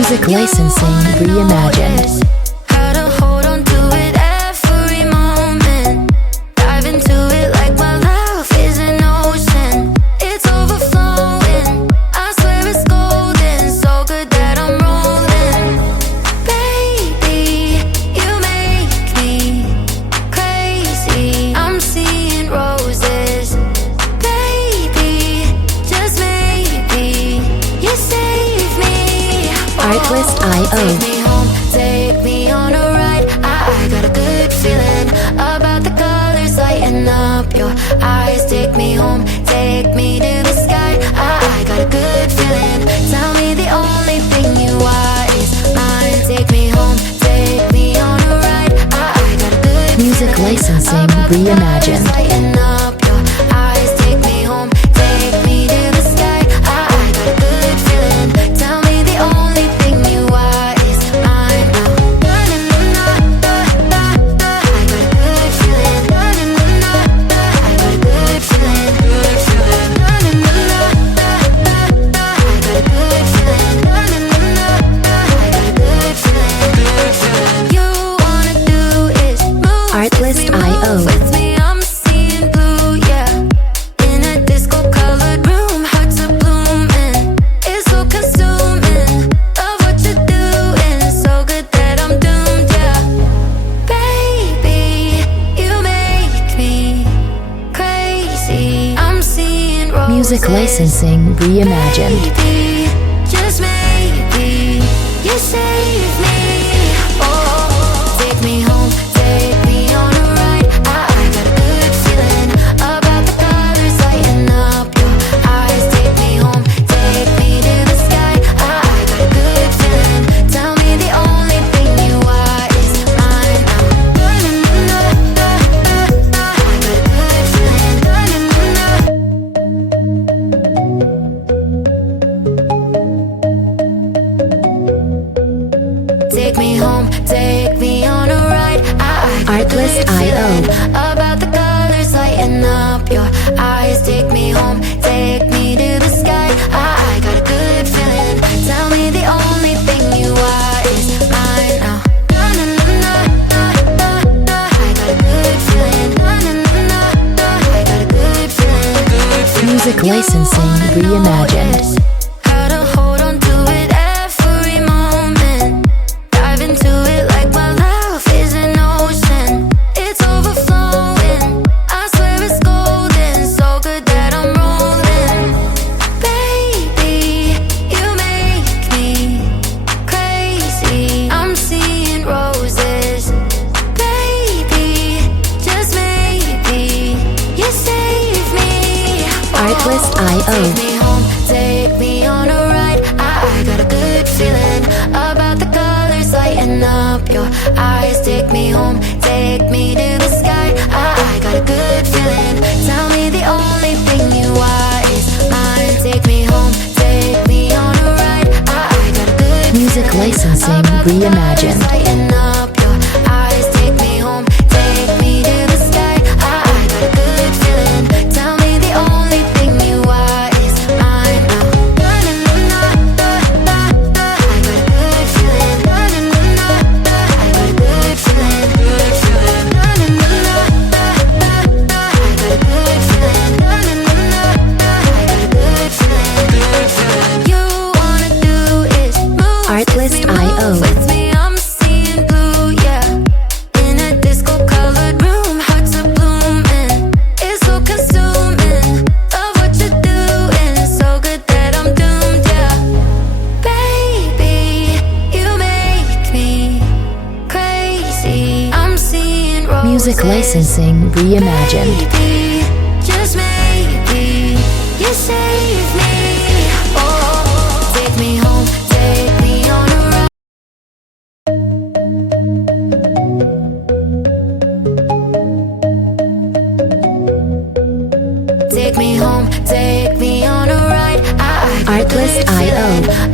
Music licensing reimagined. How to hold on to it every moment. Dive into it like my love is an ocean. It's overflowing. I swear it's golden. So good that I'm rolling. Baby, you make me crazy. I'm seeing roses. Baby, just maybe you save me. Artlist.io. Take me home, take me on a ride. I got a good feeling about the colors lighting up your eyes. Take me home, take me to the sky. I got a good feeling. Tell me the only thing you are is mine. Take me home, take me on a ride. I got a good Music feeling licensing about the colors reimagined. lighting up your eyes. Take me home, take me to the sky. I got a good feeling. Tell me the only thing you are is mine now. I got a good feeling. I got a good feeling. Good feeling. I got a good feeling. I got a good feeling. Good feeling. You wanna do is move Artlist.io. with me. I'm seeing blue, yeah. In a disco-colored room, hearts are blooming. It's so consuming. Love what you're doing, so good that I'm doomed, yeah. Baby, you make me crazy. I'm seeing roses. Music licensing reimagined. Maybe, just maybe, you save me. Oh, take me home, take me on a ride. I got a good feeling about the colors lighting up your eyes. Take me home, take me to the sky. I got a good feeling. Tell me the only thing you are is mine now. I got a good feeling. Take me home, take me on a ride. I got a good Artlist.io. feeling about the colors lighting up your eyes. Take me home, take me to the sky. I got a good feeling. Tell me the only thing you are is mine now. I got a good feeling. I got a good feeling. Good feeling. Music licensing reimagined. How to hold on to it every moment. Dive into it like my love is an ocean. It's overflowing. I swear it's golden. So good that I'm rolling. Baby, you make me crazy. I'm seeing roses. Baby, just maybe you save me. Artlist.io. Take me home, take me on a ride. I got a good feeling about the colors lighting up your eyes. Take me home, take me to the sky. I got a good feeling. Tell me the only thing you are is mine. Take me home, take me on a ride. I got a good Music feeling licensing about the colors reimagined. lighting up your eyes. Take me home, take me to the sky. I got a good feeling. Tell me the only thing you are is mine now. I got a good feeling. I got a good feeling. Good feeling. I got a good feeling. I got a good feeling. Good feeling. You wanna do is move Artlist.io. with me. I'm seeing blue, yeah. In a disco-colored room, hearts are blooming. It's so consuming. Love what you're doing, so good that I'm doomed, yeah. Baby, you make me crazy. I'm seeing roses. Music licensing reimagined. Maybe, just maybe, you save me. Oh, take me home, take me on a ride. Take me home, take me on a ride. I got a good Artlist.io. feeling